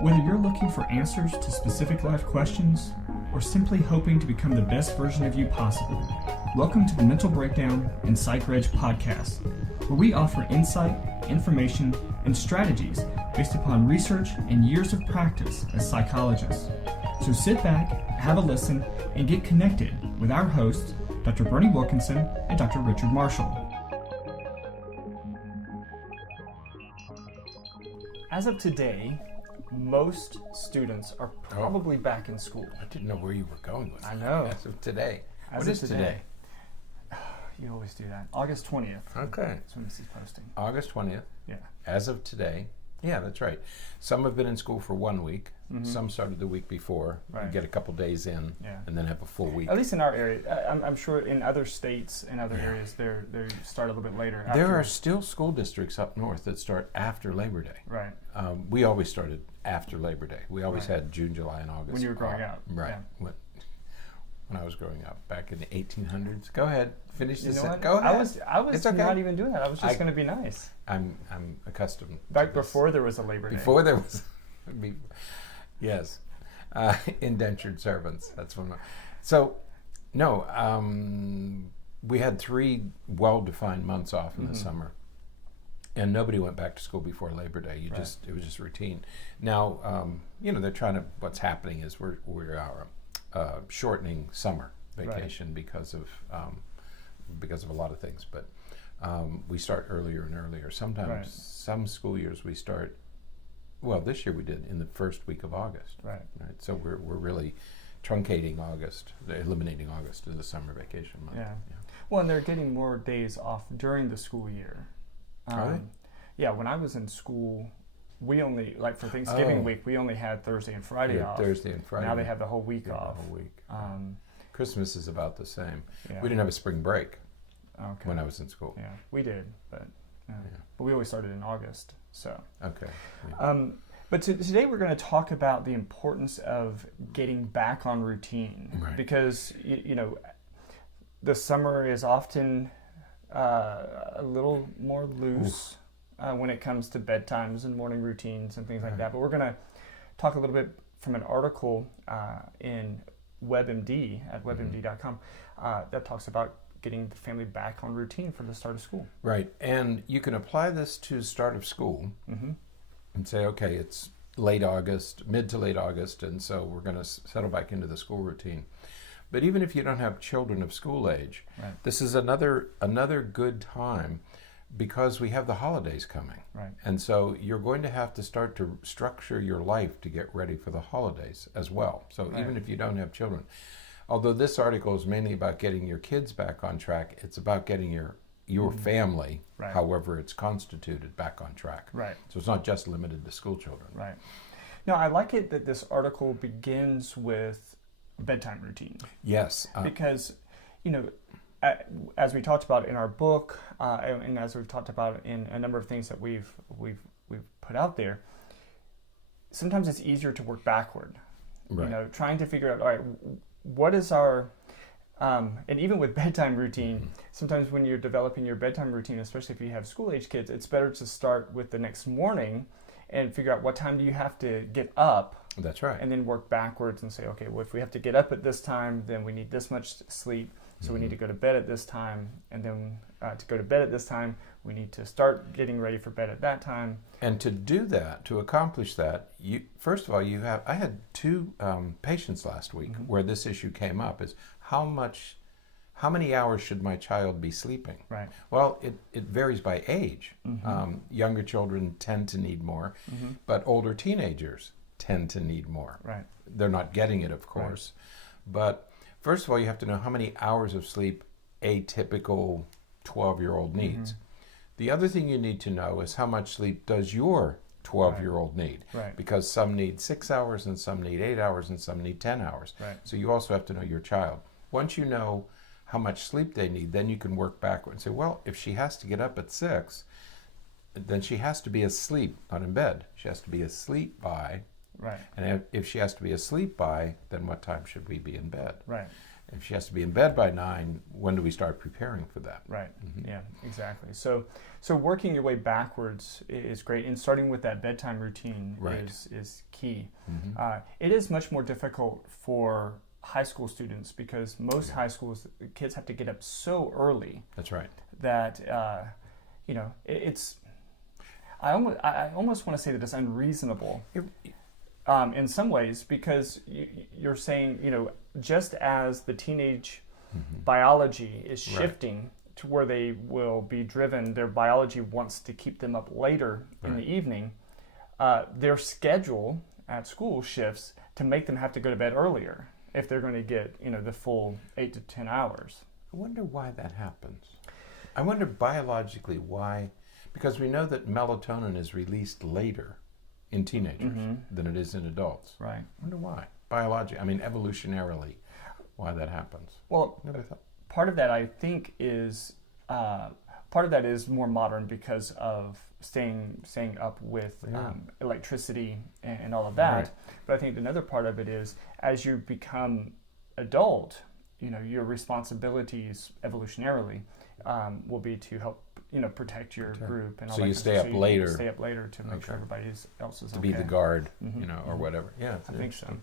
Whether you're looking for answers to specific life questions or simply hoping to become the best version of you possible, welcome to the Mental Breakdown and Psychreg podcast, where we offer insight, information, and strategies based upon research and years of practice as psychologists. So sit back, have a listen, and get connected with our hosts, Dr. Berney Wilkinson and Dr. Richard Marshall. As of today, most students are probably back in school. I didn't know where you were going with that. I know. As of today. What is today? You always do that. August 20th. Okay. That's when this is posting. August 20th. Yeah. As of today. Yeah, that's right. Some have been in school for 1 week. Mm-hmm. Some started the week before. Right. You get a couple days in, and then have a full week. At least in our area. I'm sure in other states and other areas, they start a little bit later. There are still school districts up north that start after Labor Day. Right. We always started after Labor Day. We always had June, July, and August. When you were growing up. Right. Yeah. When I was growing up, back in the 1800s. Go ahead, finish this. Go ahead. I was okay. not even doing that. I was just going to be nice. I'm accustomed. Back before there was a Labor Day. Before there was, yes, indentured servants. That's one. So, no, we had 3 well-defined months off in the summer, and nobody went back to school before Labor Day. It was just routine. Now, they're trying to. What's happening is we're shortening summer vacation because of a lot of things, but we start earlier and earlier. Sometimes some school years we start. Well, this year we did in the first week of August. Right. So we're really truncating August, eliminating August as a summer vacation month. Yeah. Well, and they're getting more days off during the school year. Are they? Yeah. When I was in school, we only, like for Thanksgiving week, we only had Thursday and Friday off. Thursday and Friday. Now they have the whole week off. The whole week. Christmas is about the same. Yeah. We didn't have a spring break when I was in school. Yeah, we did, but we always started in August. So okay. Yeah. But today we're going to talk about the importance of getting back on routine, because the summer is often a little more loose. When it comes to bedtimes and morning routines and things like that. But we're going to talk a little bit from an article in WebMD at webmd.com that talks about getting the family back on routine for the start of school. Right. And you can apply this to start of school and say, okay, it's late August, mid to late August, and so we're going to settle back into the school routine. But even if you don't have children of school age, this is another good time, because we have the holidays coming. Right. And so you're going to have to start to structure your life to get ready for the holidays as well. So even if you don't have children, although this article is mainly about getting your kids back on track, it's about getting your family, however it's constituted, back on track. Right. So it's not just limited to school children. Right. Now, I like it that this article begins with bedtime routine. Yes. Because, as we talked about in our book, and as we've talked about in a number of things that we've put out there, sometimes it's easier to work backward. Right. Trying to figure out, all right, what is our, and even with bedtime routine, sometimes when you're developing your bedtime routine, especially if you have school-age kids, it's better to start with the next morning and figure out what time do you have to get up. That's right. And then work backwards and say, okay, well, if we have to get up at this time, then we need this much sleep. So we need to go to bed at this time, and then to go to bed at this time, we need to start getting ready for bed at that time. And to do that, to accomplish that, first of all, I had 2 patients last week where this issue came up: is how many hours should my child be sleeping? Right. Well, it varies by age. Younger children tend to need more, but older teenagers tend to need more. Right. They're not getting it, of course, but first of all, you have to know how many hours of sleep a typical 12-year-old needs. The other thing you need to know is how much sleep does your 12-year-old need. Right. Because some need 6 hours, and some need 8 hours, and some need 10 hours. Right. So you also have to know your child. Once you know how much sleep they need, then you can work backward and say, well, if she has to get up at 6, then she has to be asleep, not in bed. She has to be asleep by. Right. And if she has to be asleep by, then what time should we be in bed? Right. If she has to be in bed by 9, when do we start preparing for that? Right. Yeah, exactly. So working your way backwards is great, and starting with that bedtime routine is key. It is much more difficult for high school students because most high schools, kids have to get up so early. That's right. That it's. I almost want to say that it's unreasonable. In some ways, because you're saying, just as the teenage biology is shifting to where they will be driven, their biology wants to keep them up later in the evening, their schedule at school shifts to make them have to go to bed earlier if they're going to get, the full 8 to 10 hours. I wonder why that happens. I wonder biologically why, because we know that melatonin is released later in teenagers than it is in adults. Right. I wonder why. Evolutionarily, why that happens. Well, part of that I think is more modern because of staying up with electricity and all of that. Right. But I think another part of it is as you become adult, your responsibilities evolutionarily will be to help protect your group and all so that. You stay up later. You stay up later to make sure everybody else is to okay. be the guard, or whatever. Yeah, I think so.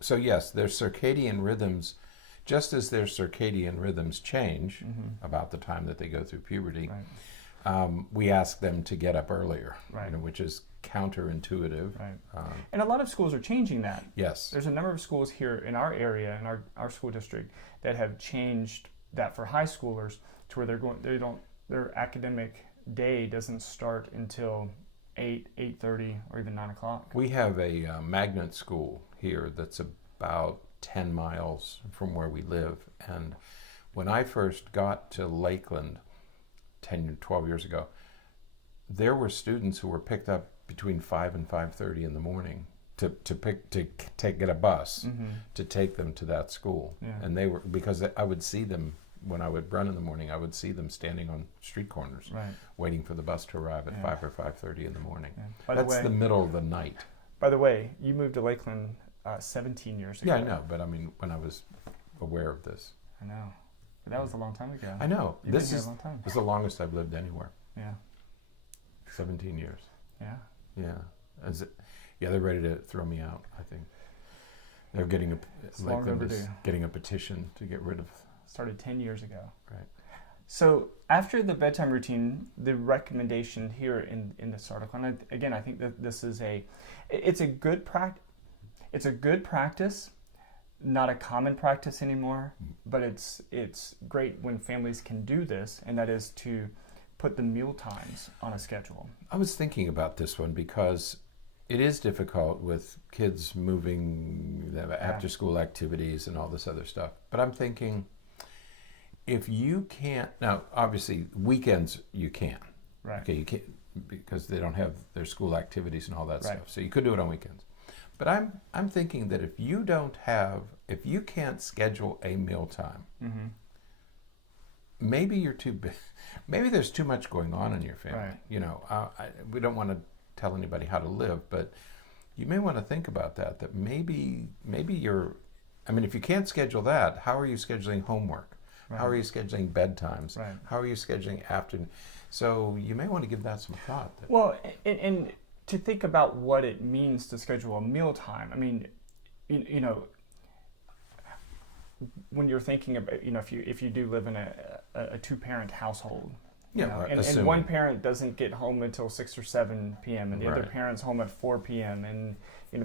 So yes, there's circadian rhythms. Just as their circadian rhythms change about the time that they go through puberty, we ask them to get up earlier, which is counterintuitive. Right. And a lot of schools are changing that. Yes. There's a number of schools here in our area, in our school district, that have changed that for high schoolers to where their academic day doesn't start until 8:30, or even 9 o'clock. We have a magnet school here that's about 10 miles from where we live. And when I first got to Lakeland 10 or 12 years ago, there were students who were picked up between 5 and 5:30 in the morning to get a bus to take them to that school. Yeah. And they were, because I would see them when I would run in the morning, I would see them standing on street corners waiting for the bus to arrive at 5 or 5:30 in the morning. Yeah. That's the middle of the night. By the way, you moved to Lakeland 17 years ago. Yeah, I know, but I mean, when I was aware of this. I know. But that was a long time ago. I know. You've been here a long time. This is the longest I've lived anywhere. Yeah. 17 years. Yeah. Yeah. They're ready to throw me out, I think. They're getting a petition to get rid of. Started 10 years ago. Right. So after the bedtime routine, the recommendation here in this article, and again, I think that this is it's a good practice. It's a good practice, not a common practice anymore, but it's great when families can do this, and that is to put the meal times on a schedule. I was thinking about this one because it is difficult with kids moving, after school activities and all this other stuff. But I'm thinking, if you can't, now obviously weekends you can. Right. Okay, you can't, because they don't have their school activities and all that stuff. So you could do it on weekends. But I'm thinking that if you can't schedule a mealtime, maybe you're too big. Maybe there's too much going on in your family. Right. We don't want to tell anybody how to live, but you may want to think about that. That maybe if you can't schedule that, how are you scheduling homework? Right. How are you scheduling bedtimes? Right. How are you scheduling afternoon? So you may want to give that some thought. Well, and to think about what it means to schedule a mealtime. I mean, when you're thinking about, if you do live in a two-parent household, and one parent doesn't get home until 6 or 7 p.m. and the other parent's home at 4 p.m. and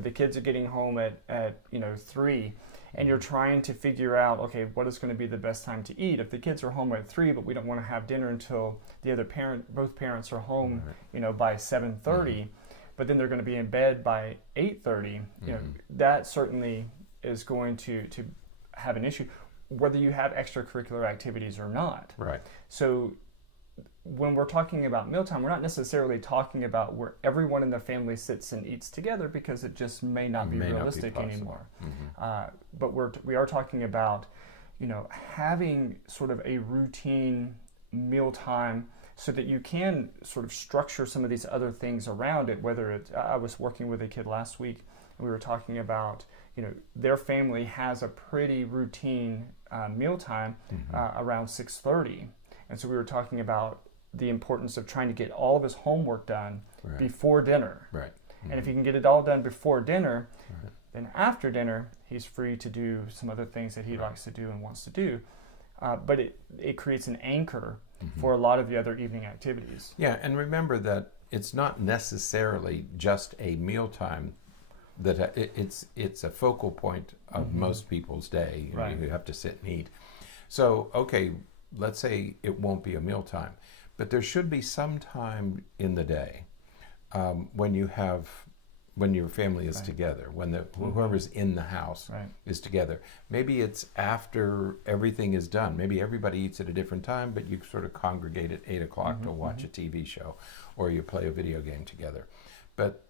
the kids are getting home at 3, and you're trying to figure out, okay, what is going to be the best time to eat? If the kids are home at 3, but we don't want to have dinner until both parents are home, by 7:30, but then they're going to be in bed by 8:30. That certainly is going to have an issue, whether you have extracurricular activities or not. Right. So when we're talking about mealtime, we're not necessarily talking about where everyone in the family sits and eats together, because it just may not be realistic anymore. But we are talking about, having sort of a routine mealtime so that you can sort of structure some of these other things around it. Whether it's, I was working with a kid last week, and we were talking about, their family has a pretty routine mealtime around 6:30, and so we were talking about the importance of trying to get all of his homework done before dinner. Right. And if he can get it all done before dinner, then after dinner, he's free to do some other things that he likes to do and wants to do. But it creates an anchor for a lot of the other evening activities. Yeah, and remember that it's not necessarily just a mealtime. That it's a focal point of most people's day. You have to sit and eat. So, okay, let's say it won't be a mealtime, but there should be some time in the day when your family is together, when whoever's in the house is together. Maybe it's after everything is done. Maybe everybody eats at a different time, but you sort of congregate at 8 o'clock to watch a TV show, or you play a video game together. But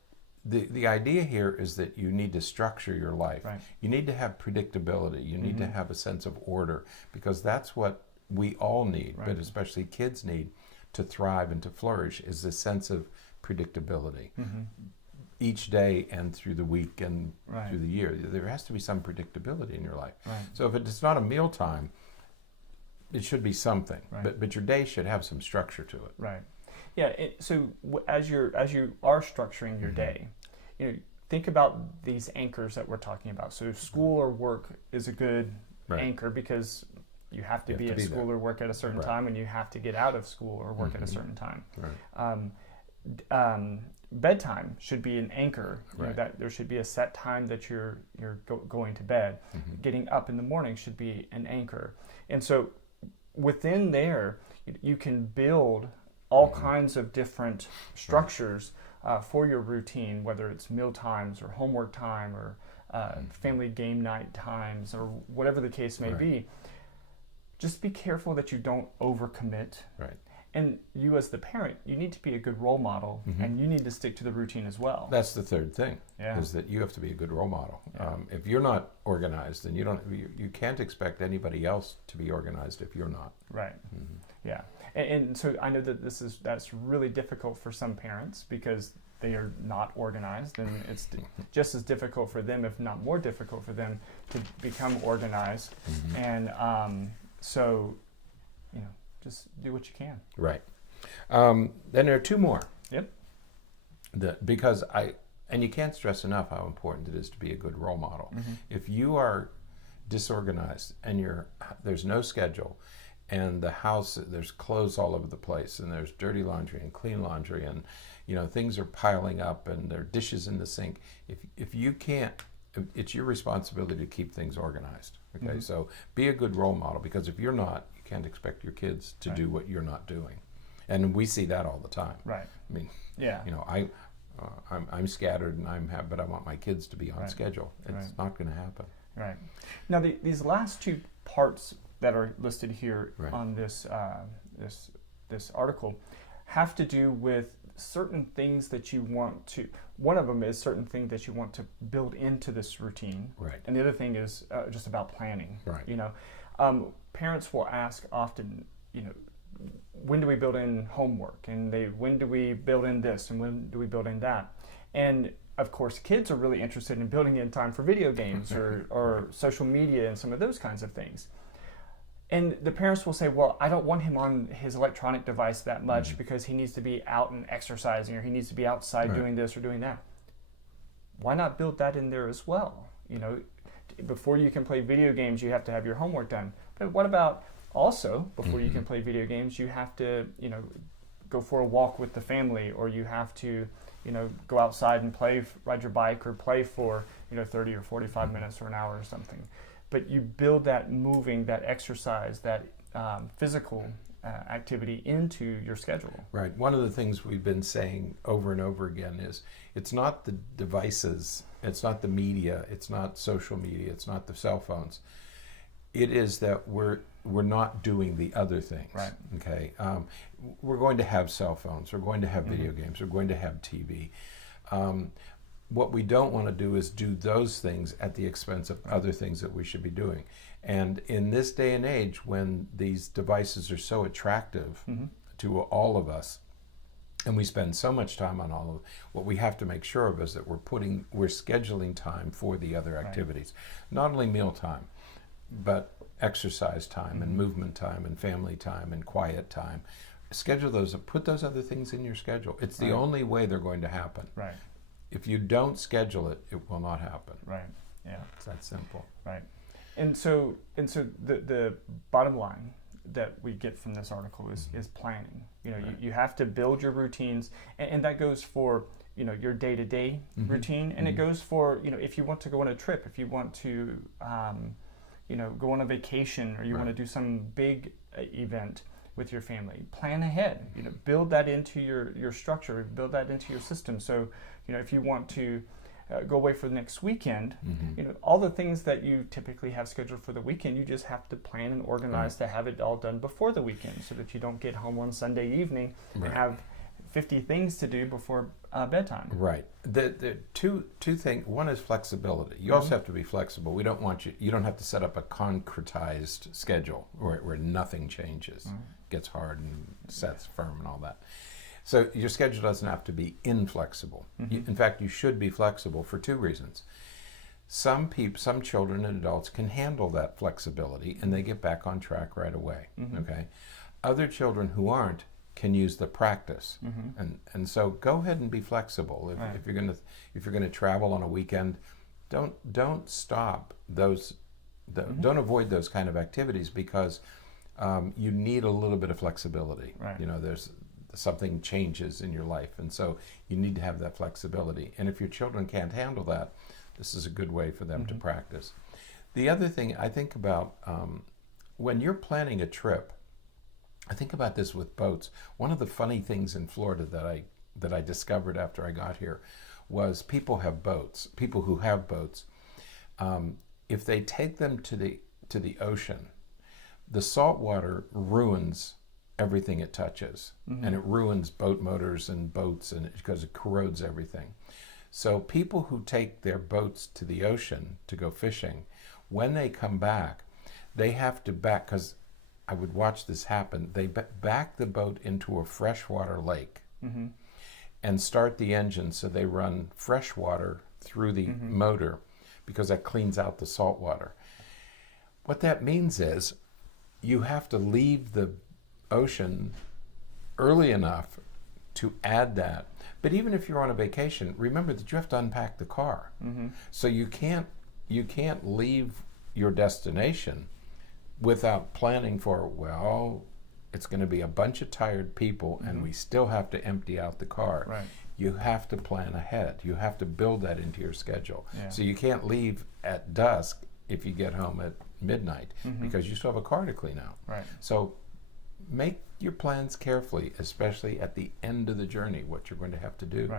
the idea here is that you need to structure your life. You need to have predictability. You need to have a sense of order, because that's what we all need, but especially kids need to thrive and to flourish, is this sense of predictability. Each day and through the week and through the year, there has to be some predictability in your life. So if it's not a mealtime, it should be something, but your day should have some structure to it. Right. Yeah. So as you are structuring your day, think about these anchors that we're talking about. So school or work is a good anchor, because you have to be at school or work at a certain time, and you have to get out of school or work at a certain time. Bedtime should be an anchor. That there should be a set time that you're going to bed. Getting up in the morning should be an anchor. And so within there, you can build all kinds of different structures for your routine, whether it's meal times or homework time or family game night times or whatever the case may be. Just be careful that you don't overcommit. And you as the parent, you need to be a good role model, and you need to stick to the routine as well. That's the third thing, is that you have to be a good role model. If you're not organized, then you can't expect anybody else to be organized if you're not. Yeah. And so I know that that's really difficult for some parents, because they are not organized, and it's just as difficult for them, if not more difficult for them, to become organized. And so, just do what you can. Then there are two more. Because and you can't stress enough how important it is to be a good role model. If you are disorganized and there's no schedule, and the house, there's clothes all over the place, and there's dirty laundry and clean laundry, and things are piling up, and there are dishes in the sink. If you can't, it's your responsibility to keep things organized. So be a good role model, because if you're not, you can't expect your kids to do what you're not doing. And we see that all the time. I mean, I'm scattered, and but I want my kids to be on schedule. It's not going to happen. Now these last two parts that are listed here on this article have to do with certain things that you want to. One of them is certain things that you want to build into this routine, and the other thing is just about planning. Parents will ask often, when do we build in homework, and when do we build in this, and when do we build in that? And of course, kids are really interested in building in time for video games or social media and some of those kinds of things. And the parents will say, well, I don't want him on his electronic device that much because he needs to be out and exercising, or he needs to be outside doing this or doing that. Why not build that in there as well? Before you can play video games, you have to have your homework done. But what about also, before you can play video games, you have to, go for a walk with the family, or you have to, go outside and ride your bike, or play for, 30 or 45 minutes or an hour or something. But you build that moving, that exercise, that physical activity into your schedule. One of the things we've been saying over and over again is it's not the devices, it's not the media, it's not social media, it's not the cell phones. It is that we're not doing the other things. We're going to have cell phones, we're going to have video games, we're going to have TV. What we don't want to do is do those things at the expense of other things that we should be doing. And in this day and age, when these devices are so attractive to all of us. And we spend so much time on all of what we have to make sure of is that we're scheduling time for the other activities, not only meal time, but exercise time and movement time and family time and quiet time. Schedule those, put those other things in your schedule. It's the only way they're going to happen. Right. If you don't schedule it, it will not happen. Right. Yeah. It's that simple. Right. And so the bottom line that we get from this article is planning. You know, you have to build your routines, and that goes for, you know, your day-to-day routine, and it goes for, you know, if you want to go on a trip, if you want to, you know, go on a vacation, or you want to do some big event with your family, plan ahead. You know, build that into your structure, build that into your system. So, you know, if you want to go away for the next weekend, you know, all the things that you typically have scheduled for the weekend, you just have to plan and organize to have it all done before the weekend, so that you don't get home on Sunday evening and have 50 things to do before bedtime. Right. The two things. One is flexibility. You also have to be flexible. We don't want you don't have to set up a concretized schedule where nothing changes, gets hard and sets firm and all that. So your schedule doesn't have to be inflexible. In fact, you should be flexible for two reasons. Some children and adults can handle that flexibility and they get back on track right away. Okay. Other children who aren't can use the practice, and so go ahead and be flexible. If you're gonna travel on a weekend, don't stop those. Don't avoid those kind of activities, because you need a little bit of flexibility. You know, there's something changes in your life, and so you need to have that flexibility. And if your children can't handle that, this is a good way for them to practice. The other thing I think about, when you're planning a trip, I think about this with boats. One of the funny things in Florida that I discovered after I got here was people who have boats, if they take them to the ocean, the salt water ruins everything it touches, and it ruins boat motors and boats, and because it corrodes everything. So people who take their boats to the ocean to go fishing, when they come back, they have to because I would watch this happen, they back the boat into a freshwater lake and start the engine, so they run fresh water through the motor, because that cleans out the salt water. What that means is you have to leave the ocean early enough to add that. But even if you're on a vacation, remember that you have to unpack the car. So you can't leave your destination without planning for, well, it's going to be a bunch of tired people and we still have to empty out the car. You have to plan ahead. You have to build that into your schedule. So you can't leave at dusk if you get home at midnight, because you still have a car to clean out. So make your plans carefully, especially at the end of the journey, what you're going to have to do,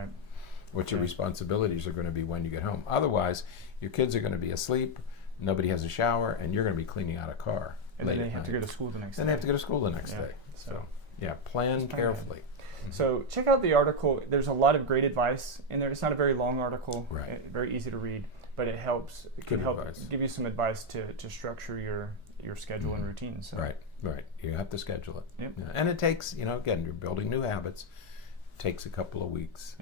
what your responsibilities are going to be when you get home. Otherwise, your kids are going to be asleep, nobody has a shower, and you're going to be cleaning out a car. And then they have to go to school the next day. Then they have to go to school the next day. So plan carefully. So check out the article. There's a lot of great advice in there. It's not a very long article, very easy to read, but it can help give you some advice to structure your schedule and routine. So. Right. You have to schedule it. And it takes, again, you're building new habits. It takes a couple of weeks,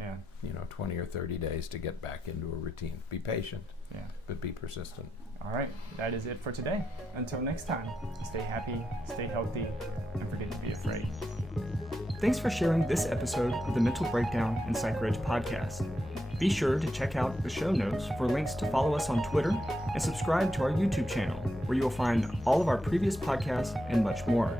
20 or 30 days to get back into a routine. Be patient, but be persistent. All right. That is it for today. Until next time, stay happy, stay healthy, and forget to be afraid. Thanks for sharing this episode of the Mental Breakdown and Psychreg podcast. Be sure to check out the show notes for links to follow us on Twitter and subscribe to our YouTube channel, where you will find all of our previous podcasts and much more.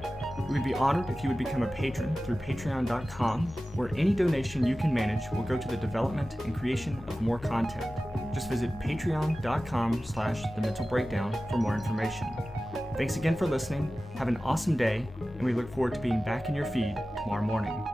We would be honored if you would become a patron through patreon.com, where any donation you can manage will go to the development and creation of more content. Just visit patreon.com/thementalbreakdown for more information. Thanks again for listening. Have an awesome day, and we look forward to being back in your feed tomorrow morning.